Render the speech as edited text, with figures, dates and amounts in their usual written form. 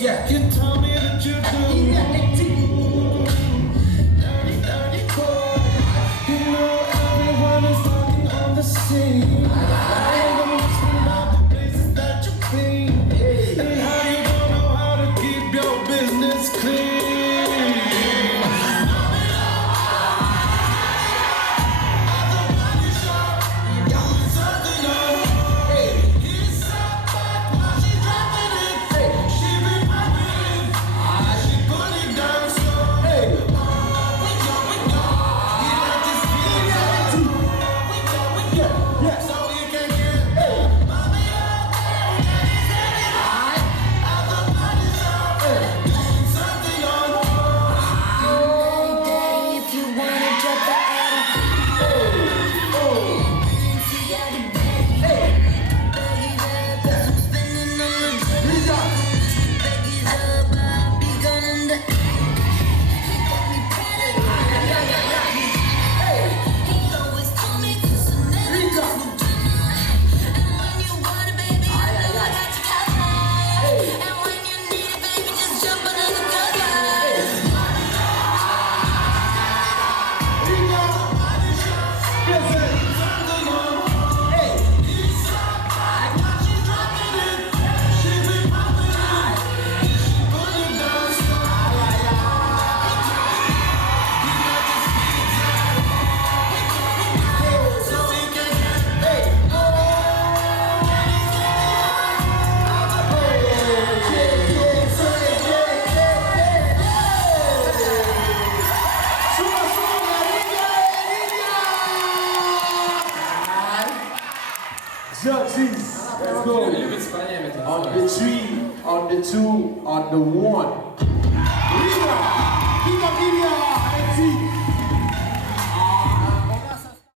Yeah, you tell me that you do. Dirty, dirty boy. You know everyone is talking on the scene. I'm gonna listen about the places that you clean. And how you don't know how to keep your business clean. Judges, let's go. On the 3, on the 2, on the 1.